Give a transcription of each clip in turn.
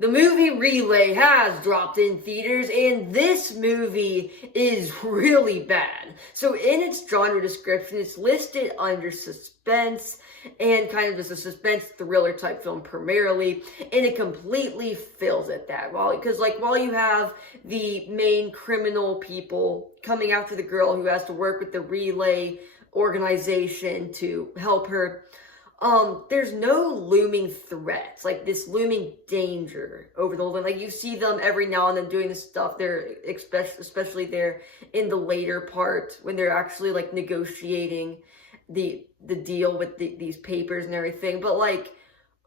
The movie Relay has dropped in theaters, and this movie is really bad. So, in its genre description, it's listed under suspense and kind of just a suspense thriller type film primarily, and it completely fails at that. While you have the main criminal people coming after the girl who has to work with the Relay organization to help her, there's no looming threats, like this looming danger over the whole thing. Like, you see them every now and then doing this stuff. They're especially there in the later part when they're actually like negotiating the deal with these papers and everything. But like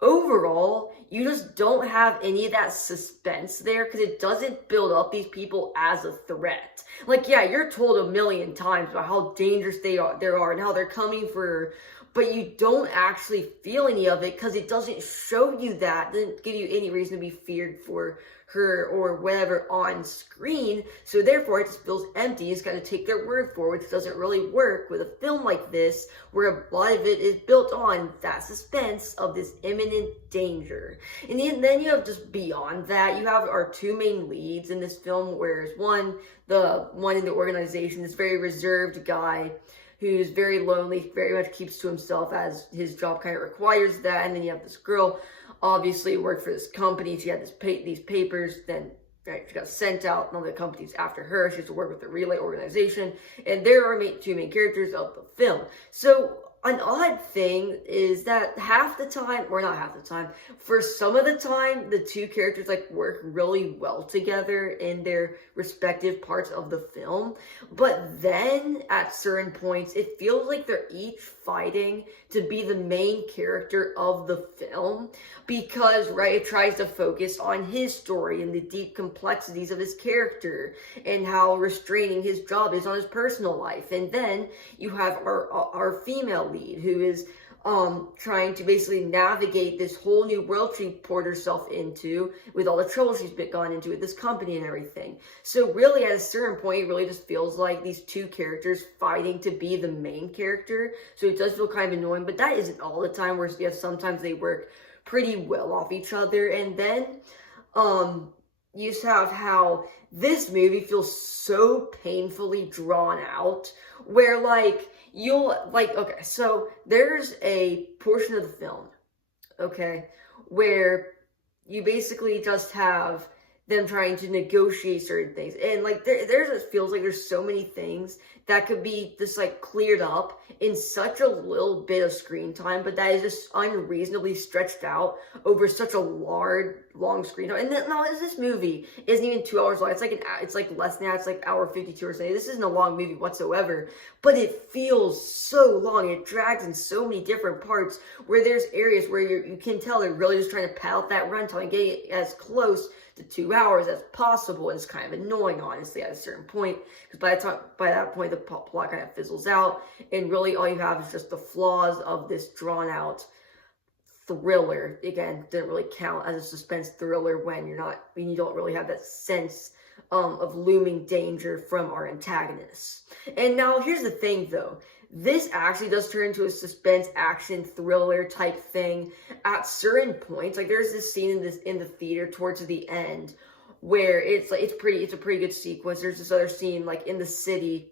overall, you just don't have any of that suspense there because it doesn't build up these people as a threat. Like, yeah, you're told a million times about how dangerous they are and how they're coming for her, but you don't actually feel any of it because it doesn't show you that. It doesn't give you any reason to be feared for her or whatever on screen. So therefore, it just feels empty. You just got to take their word for it, which doesn't really work with a film like this, where a lot of it is built on that suspense of this imminent danger. And then you have just beyond that, you have our two main leads in this film, whereas the one in the organization, this very reserved guy who's very lonely, very much keeps to himself as his job kind of requires that. And then you have this girl, obviously worked for this company. She had these papers, then right, she got sent out, and all the companies after her. She has to work with the Relay organization. And there are two main characters of the film. So an odd thing is that half the time, or not half the time, for some of the time, the two characters like work really well together in their respective parts of the film. But then at certain points, it feels like they're each fighting to be the main character of the film because, right, it tries to focus on his story and the deep complexities of his character and how restraining his job is on his personal life. And then you have our female lead who is trying to basically navigate this whole new world she poured herself into with all the trouble she's gone into with this company and everything. So really, at a certain point, it really just feels like these two characters fighting to be the main character. So it does feel kind of annoying, but that isn't all the time, where sometimes they work pretty well off each other. And then you just have how this movie feels so painfully drawn out, where okay, so there's a portion of the film, okay, where you basically just have them trying to negotiate certain things. And like it feels like there's so many things that could be just like cleared up in such a little bit of screen time, but that is just unreasonably stretched out over such a long screen time. And this movie isn't even 2 hours long. It's like less than that. It's like hour 52 or something. This isn't a long movie whatsoever, but it feels so long. It drags in so many different parts where there's areas where you can tell they're really just trying to pad out that runtime and get it as close to 2 hours as possible. And it's kind of annoying, honestly, at a certain point, because by that point the plot kind of fizzles out, and really all you have is just the flaws of this drawn out thriller. Again, doesn't really count as a suspense thriller when you don't really have that sense of looming danger from our antagonists. And now here's the thing, though. This actually does turn into a suspense action thriller type thing at certain points. Like, there's this scene in the theater towards the end where it's a pretty good sequence. There's this other scene like in the city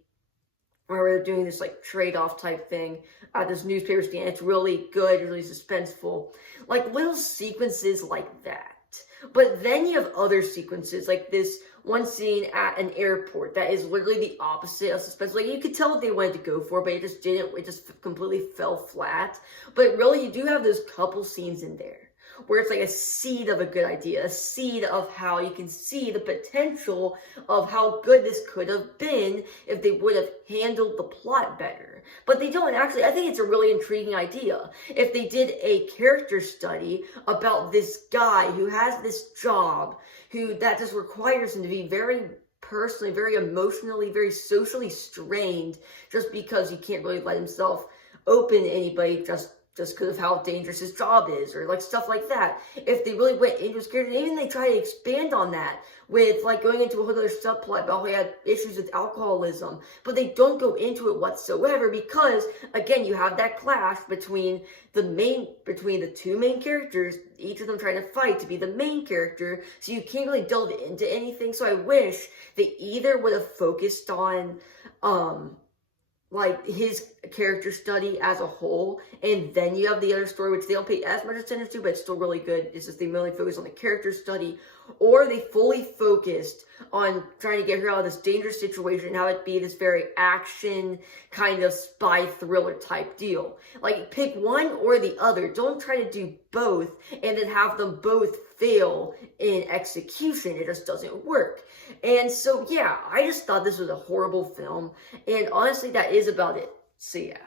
where they're doing this like trade-off type thing at this newspaper stand. It's really good, really suspenseful. Like little sequences like that. But then you have other sequences, like this one scene at an airport that is literally the opposite of suspense. Like, you could tell what they wanted to go for, but it just completely fell flat. But really, you do have those couple scenes in there where it's like a seed of a good idea, a seed of how you can see the potential of how good this could have been if they would have handled the plot better. But they don't actually. I think it's a really intriguing idea. If they did a character study about this guy who has this job, that just requires him to be very personally, very emotionally, very socially strained, just because he can't really let himself open to anybody just just because of how dangerous his job is, or like stuff like that. If they really went into his character, and even they try to expand on that with like going into a whole other subplot about how he had issues with alcoholism, but they don't go into it whatsoever because, again, you have that clash between the two main characters, each of them trying to fight to be the main character, so you can't really delve into anything. So I wish they either would have focused on like his character study as a whole, and then you have the other story which they don't pay as much attention to, but it's still really good. It's just they mainly focus on the character study, or they fully focused on trying to get her out of this dangerous situation, how it be this very action kind of spy thriller type deal. Like, pick one or the other. Don't try to do both and then have them both fail in execution. It just doesn't work. And so, yeah, I just thought this was a horrible film. And honestly, that is about it. So, yeah.